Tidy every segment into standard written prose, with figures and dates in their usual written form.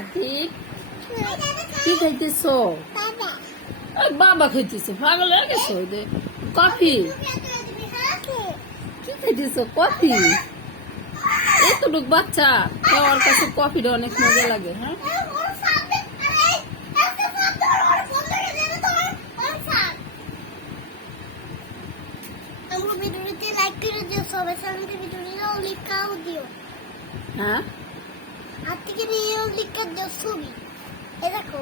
আতিক কি খাইতেছো? বাবা খাইতেছে, পাগল হয়ে গেছো। কফি কি খাইতেছো? কফি? এতটুক বাচ্চা ওর কাছে কফিটা অনেক মজা লাগে। হ্যাঁ, হ্যাঁ আজকে নিয়ে লিখে দাও ছবি। এই দেখো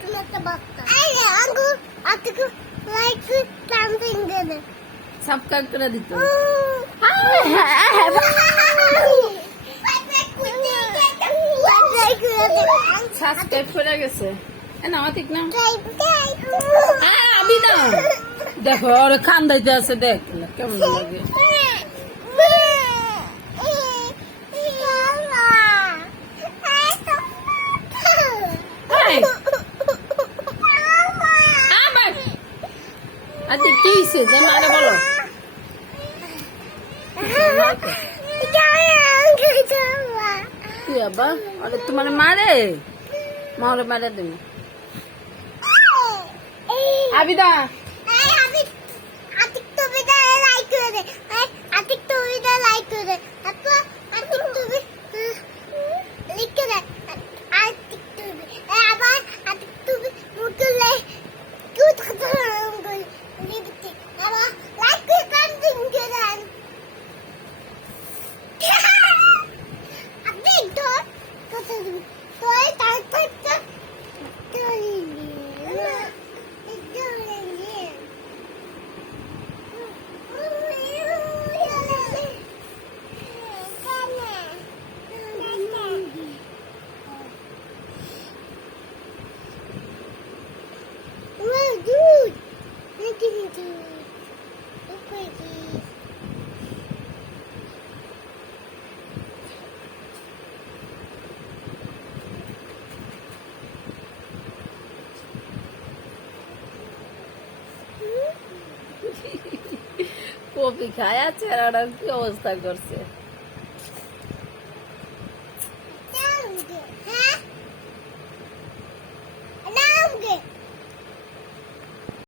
তুমি একটা বাচ্চা। এই আঙ্গুর আজকে লাইক সামথিং দেবে। সাবস্ক্রাইব করে দিত। সাবস্ক্রাইব করে গেছে না আতিক না? আমি না দেখো ওরে খান্দাইতে আছে, দেখ কেমন লাগে। আচ্ছা কি হয়েছে যে মারে বলো? কি আবা আরে তোমার মারে মারে মারে দেবে আবিদা। কফি খায় আছে আর কি অবস্থা করছে।